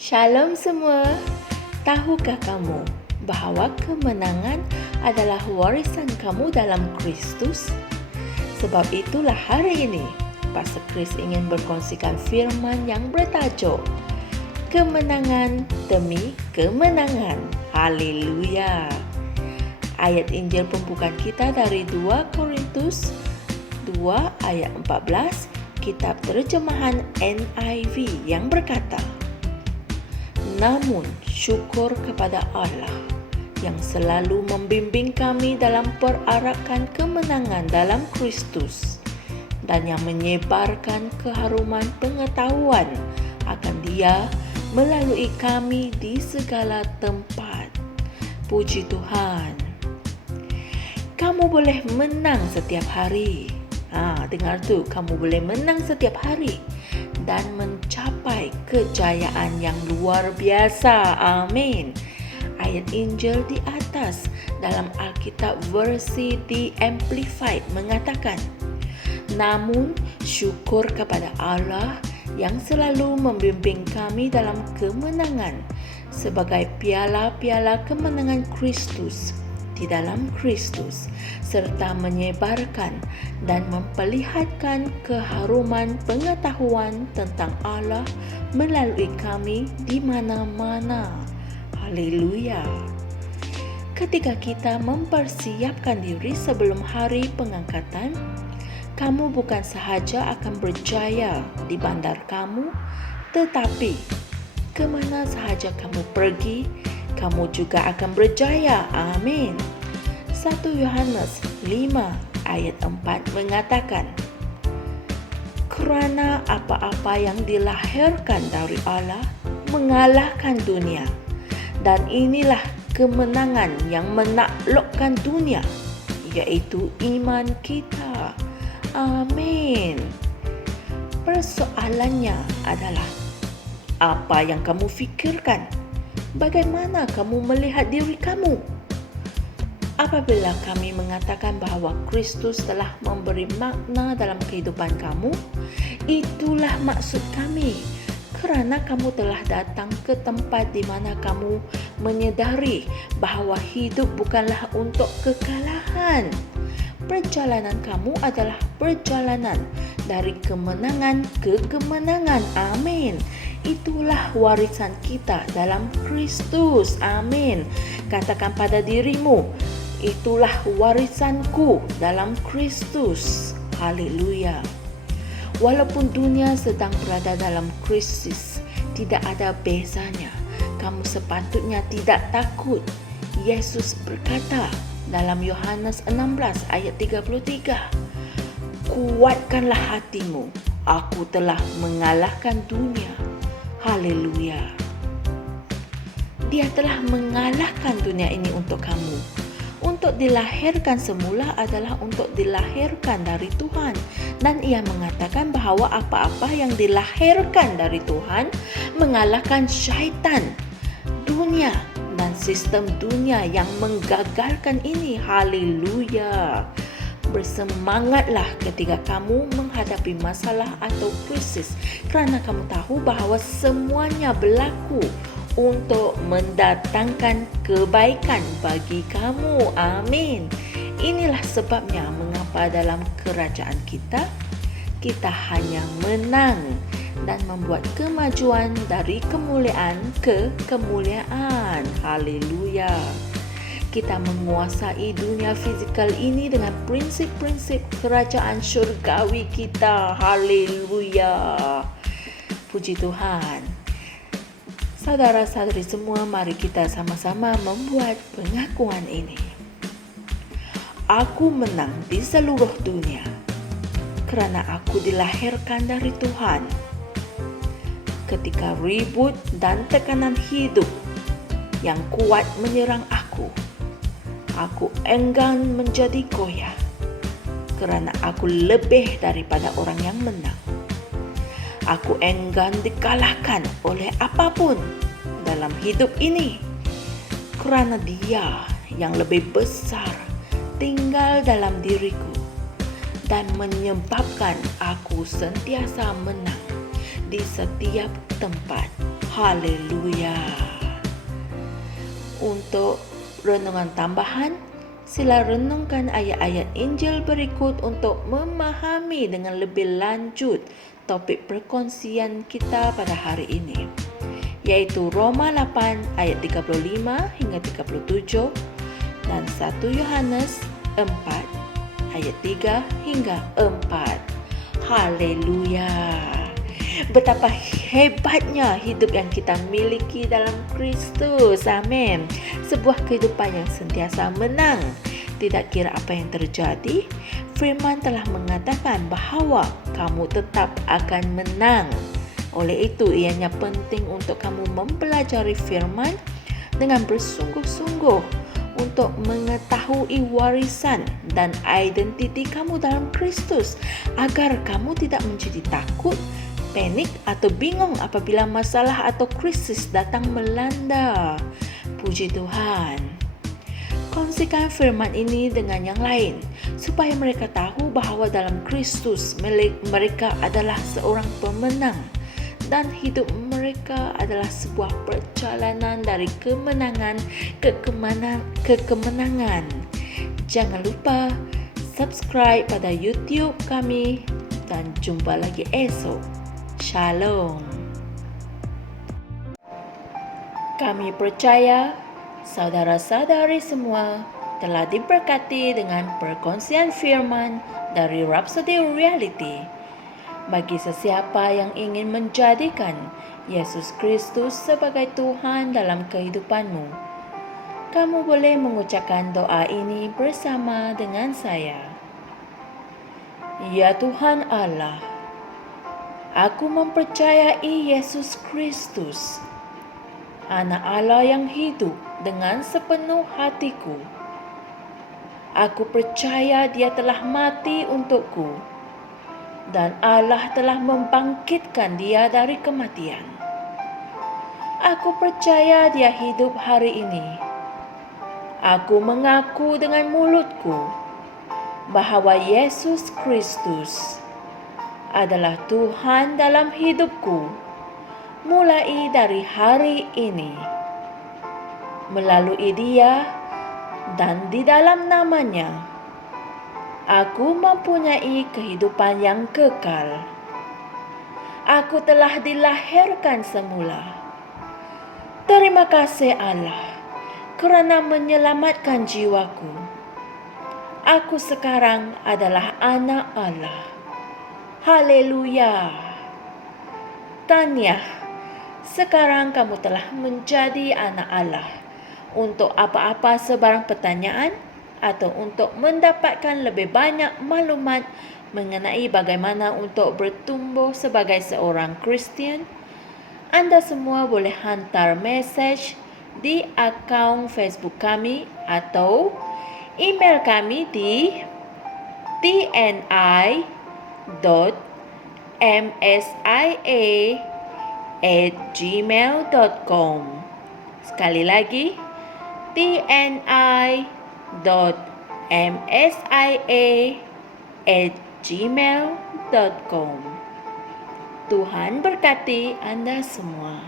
Shalom semua. Tahukah kamu bahawa kemenangan adalah warisan kamu dalam Kristus? Sebab itulah hari ini Pastor Chris ingin berkongsikan firman yang bertajuk Kemenangan demi Kemenangan. Haleluya. Ayat Injil pembukaan kita dari 2 Korintus 2 ayat 14, kitab terjemahan NIV yang berkata, namun syukur kepada Allah yang selalu membimbing kami dalam perarakan kemenangan dalam Kristus dan yang menyebarkan keharuman pengetahuan akan Dia melalui kami di segala tempat. Puji Tuhan. Kamu boleh menang setiap hari. Dengar tu, kamu boleh menang setiap hari dan mencapai kejayaan yang luar biasa. Amin. Ayat Injil di atas dalam Alkitab versi The Amplified mengatakan, namun syukur kepada Allah yang selalu membimbing kami dalam kemenangan sebagai piala-piala kemenangan Kristus di dalam Kristus, serta menyebarkan dan memperlihatkan keharuman pengetahuan tentang Allah melalui kami di mana-mana. Haleluya. Ketika kita mempersiapkan diri sebelum hari pengangkatan, kamu bukan sahaja akan berjaya di bandar kamu, tetapi ke mana sahaja kamu pergi, kamu juga akan berjaya. Amin. 1 Yohanes 5 ayat 4 mengatakan, kerana apa-apa yang dilahirkan dari Allah mengalahkan dunia, dan inilah kemenangan yang menaklukkan dunia, iaitu iman kita. Amin. Persoalannya adalah, apa yang kamu fikirkan? Bagaimana kamu melihat diri kamu? Apabila kami mengatakan bahawa Kristus telah memberi makna dalam kehidupan kamu, itulah maksud kami. Kerana kamu telah datang ke tempat di mana kamu menyedari bahawa hidup bukanlah untuk kekalahan. Perjalanan kamu adalah perjalanan dari kemenangan ke kemenangan. Amin. Itulah warisan kita dalam Kristus. Amin. Katakan pada dirimu, itulah warisanku dalam Kristus. Haleluya. Walaupun dunia sedang berada dalam krisis, tidak ada bezanya. Kamu sepatutnya tidak takut. Yesus berkata dalam Yohanes 16 ayat 33, kuatkanlah hatimu, aku telah mengalahkan dunia. Haleluya. Dia telah mengalahkan dunia ini untuk kamu. Untuk dilahirkan semula adalah untuk dilahirkan dari Tuhan. Dan ia mengatakan bahawa apa-apa yang dilahirkan dari Tuhan mengalahkan syaitan, dunia dan sistem dunia yang menggagalkan ini. Haleluya. Bersemangatlah ketika kamu menghadapi masalah atau krisis, kerana kamu tahu bahawa semuanya berlaku untuk mendatangkan kebaikan bagi kamu. Amin. Inilah sebabnya mengapa dalam kerajaan kita hanya menang dan membuat kemajuan dari kemuliaan ke kemuliaan. Haleluya. Kita menguasai dunia fizikal ini dengan prinsip-prinsip kerajaan syurgawi kita. Haleluya. Puji Tuhan. Saudara-saudari semua, mari kita sama-sama membuat pengakuan ini. Aku menang di seluruh dunia kerana aku dilahirkan dari Tuhan. Ketika ribut dan tekanan hidup yang kuat menyerang aku enggan menjadi goyah, kerana aku lebih daripada orang yang menang. Aku enggan dikalahkan oleh apapun dalam hidup ini, kerana Dia yang lebih besar tinggal dalam diriku dan menyebabkan aku sentiasa menang di setiap tempat. Haleluya. Untuk renungan tambahan, sila renungkan ayat-ayat Injil berikut untuk memahami dengan lebih lanjut topik perkongsian kita pada hari ini, yaitu Roma 8 ayat 35 hingga 37 dan 1 Yohanes 4 ayat 3 hingga 4. Haleluya. Betapa hebatnya hidup yang kita miliki dalam Kristus. Amin. Sebuah kehidupan yang sentiasa menang. Tidak kira apa yang terjadi, firman telah mengatakan bahawa kamu tetap akan menang. Oleh itu, ianya penting untuk kamu mempelajari firman dengan bersungguh-sungguh untuk mengetahui warisan dan identiti kamu dalam Kristus, agar kamu tidak menjadi takut, panik atau bingung apabila masalah atau krisis datang melanda. Puji Tuhan. Kongsikan firman ini dengan yang lain, supaya mereka tahu bahawa dalam Kristus mereka adalah seorang pemenang, dan hidup mereka adalah sebuah perjalanan dari kemenangan ke kemenangan. Jangan lupa subscribe pada YouTube kami dan jumpa lagi esok. Shalom. Kami percaya saudara-saudari semua telah diberkati dengan perkongsian firman dari Rhapsody Reality. Bagi sesiapa yang ingin menjadikan Yesus Kristus sebagai Tuhan dalam kehidupanmu, kamu boleh mengucapkan doa ini bersama dengan saya. Ya Tuhan Allah, aku mempercayai Yesus Kristus, Anak Allah yang hidup dengan sepenuh hatiku. Aku percaya Dia telah mati untukku, dan Allah telah membangkitkan Dia dari kematian. Aku percaya Dia hidup hari ini. Aku mengaku dengan mulutku bahawa Yesus Kristus adalah Tuhan dalam hidupku mulai dari hari ini. Melalui Dia dan di dalam nama-Nya, aku mempunyai kehidupan yang kekal. Aku telah dilahirkan semula. Terima kasih Allah kerana menyelamatkan jiwaku. Aku sekarang adalah anak Allah. Haleluya. Tahniah, sekarang kamu telah menjadi anak Allah. Untuk apa-apa sebarang pertanyaan atau untuk mendapatkan lebih banyak maklumat mengenai bagaimana untuk bertumbuh sebagai seorang Kristian, anda semua boleh hantar mesej di akaun Facebook kami atau email kami di tni.msia@gmail.com. Sekali lagi, tni.msia@gmail.com. Tuhan berkati Anda semua.